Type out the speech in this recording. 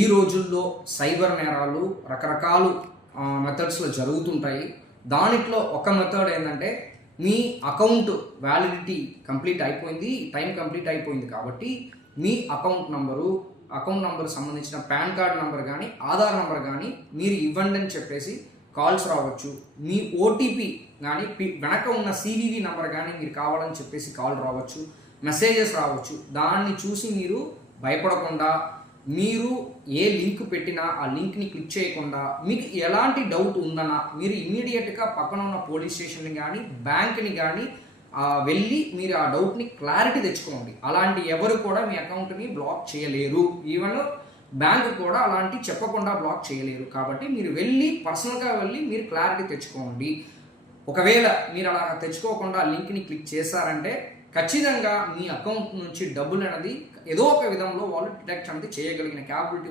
ఈ రోజుల్లో సైబర్ నేరాలు రకరకాల మెథడ్స్లో జరుగుతుంటాయి. దాంట్లో ఒక మెథడ్ ఏంటంటే, మీ అకౌంట్ వ్యాలిడిటీ కంప్లీట్ అయిపోయింది, టైం కంప్లీట్ అయిపోయింది కాబట్టి మీ అకౌంట్ నంబర్ సంబంధించిన పాన్ కార్డ్ నంబర్ కానీ ఆధార్ నంబర్ కానీ మీరు ఇవ్వండి అని చెప్పేసి కాల్స్ రావచ్చు. మీ ఓటీపీ కానీ వెనక ఉన్న సివివి నంబర్ కానీ మీరు కావాలని చెప్పేసి కాల్ రావచ్చు, మెసేజెస్ రావచ్చు. దాన్ని చూసి మీరు భయపడకుండా, మీరు ఏ లింక్ పెట్టినా ఆ లింక్ని క్లిక్ చేయకుండా, మీకు ఎలాంటి డౌట్ ఉందన్నా మీరు ఇమ్మీడియట్గా పక్కన ఉన్న పోలీస్ స్టేషన్ని కానీ బ్యాంక్ని కానీ వెళ్ళి మీరు ఆ డౌట్ని క్లారిటీ తెచ్చుకోండి. అలాంటి ఎవరు కూడా మీ అకౌంట్ని బ్లాక్ చేయలేరు. ఈవెన్ బ్యాంక్ కూడా అలాంటి చెప్పకుండా బ్లాక్ చేయలేరు. కాబట్టి మీరు పర్సనల్గా వెళ్ళి మీరు క్లారిటీ తెచ్చుకోండి. ఒకవేళ మీరు అలా తెచ్చుకోకుండా లింక్ని క్లిక్ చేశారంటే ఖచ్చితంగా మీ అకౌంట్ నుంచి డబ్బులు అనేది ఏదో ఒక విధంలో వాళ్ళు డిటెక్ట్ అనేది చేయగలిగిన క్యాపబిలిటీ